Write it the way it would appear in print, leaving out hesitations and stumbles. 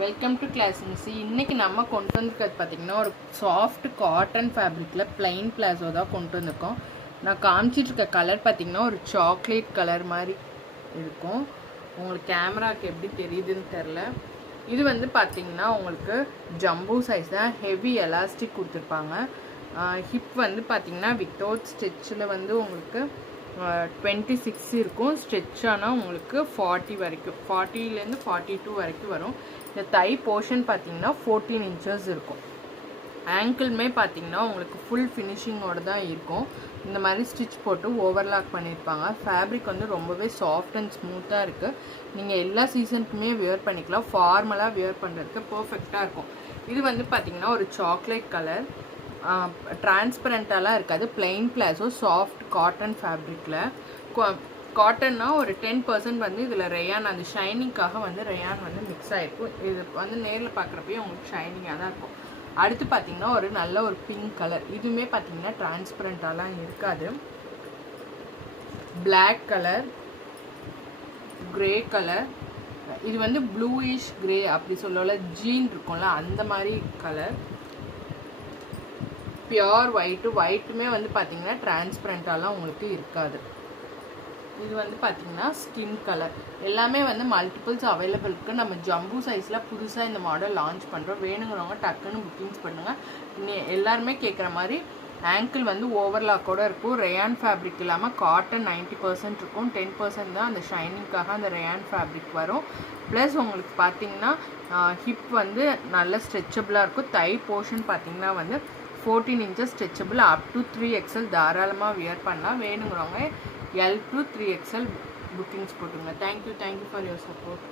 Welcome to class மிஸ்ஸி. இன்றைக்கி நம்ம கொண்டு வந்துருக்கிறது பார்த்திங்கன்னா ஒரு சாஃப்ட் காட்டன் ஃபேப்ரிக்கில் பிளைன் பிளாசோ தான் கொண்டு வந்திருக்கோம். நான் காமிச்சிட்ருக்க கலர் பார்த்திங்கன்னா ஒரு சாக்லேட் கலர் மாதிரி இருக்கும். உங்களுக்கு கேமராவுக்கு எப்படி தெரியுதுன்னு தெரில. இது வந்து பார்த்திங்கன்னா உங்களுக்கு ஜம்போ சைஸ் தான், ஹெவி எலாஸ்டிக் கொடுத்துருப்பாங்க. ஹிப் வந்து பார்த்திங்கன்னா வித்தவுட் ஸ்டிச்சில் வந்து உங்களுக்கு 26 இருக்கும். ஸ்ட்ரெச் ஆனால் உங்களுக்கு 40 வரைக்கும், 40லேருந்து 42 வரைக்கும் வரும். இந்த தை போர்ஷன் பார்த்திங்கன்னா 14 இன்ச்சஸ் இருக்கும். ஆங்கிள்மே பார்த்திங்கன்னா உங்களுக்கு ஃபுல் ஃபினிஷிங்கோடு தான் இருக்கும். இந்த மாதிரி ஸ்டிச் போட்டு ஓவர்லாக் பண்ணியிருப்பாங்க. ஃபேப்ரிக் வந்து ரொம்பவே சாஃப்ட் அண்ட் ஸ்மூத்தாக இருக்குது. நீங்கள் எல்லா சீசனுக்குமே வியர் பண்ணிக்கலாம். ஃபார்மலாக வியர் பண்ணுறதுக்கு பர்ஃபெக்டாக இருக்கும். இது வந்து பார்த்திங்கன்னா ஒரு சாக்லேட் கலர், டிரான்ஸ்பரண்ட்டாலாம் இருக்காது. Plain palazzo soft cotton ஃபேப்ரிக்கில். காட்டன்னா ஒரு 10% வந்து இதில் ரேயான், அந்த ஷைனிங்காக வந்து ரேயான் வந்து மிக்ஸ் ஆகிருக்கும். இது வந்து நேரில் பார்க்குறப்பயே உங்களுக்கு ஷைனிங்காக தான் இருக்கும். அடுத்து பார்த்திங்கன்னா ஒரு நல்ல ஒரு பிங்க் கலர், இதுவுமே பார்த்திங்கன்னா டிரான்ஸ்பரண்ட்டாலாம் இருக்காது. பிளாக் கலர், கிரே கலர், இது வந்து ப்ளூயிஷ் கிரே அப்படி சொல்லல, ஜீன் இருக்கும்ல அந்த மாதிரி கலர். பியோர் ஒயிட்டுமே வந்து பார்த்திங்கன்னா டிரான்ஸ்பரண்ட்டாலாம் உங்களுக்கு இருக்காது. இது வந்து பார்த்திங்கன்னா ஸ்கின் கலர். எல்லாமே வந்து மல்டிபிள்ஸ் அவைலபிள் இருக்குது. நம்ம ஜம்பு சைஸில் புதுசாக இந்த மாடல் லான்ச் பண்ணுறோம். வேணுங்கிறவங்க டக்குன்னு புக்கிங்ஸ் பண்ணுங்கள். எல்லாருமே கேட்குற மாதிரி ஆங்கிள் வந்து ஓவர்லாக்கோடு இருக்கும். ரேயான் ஃபேப்ரிக் இல்லாமல் காட்டன் 90% இருக்கும். 10% தான் அந்த ஷைனிங்காக அந்த ரேயான் ஃபேப்ரிக் வரும். ப்ளஸ் உங்களுக்கு பார்த்திங்கன்னா ஹிப் வந்து நல்ல ஸ்ட்ரெச்சபிளாக இருக்கும். தை போர்ஷன் பார்த்திங்கன்னா வந்து 14 inches stretchable, up to 3XL தாராளமாக வியர் பண்ணலாம். வேணுங்கிறவங்க L to 3XL புக்கிங்ஸ் போட்டுங்க. Thank you for your support.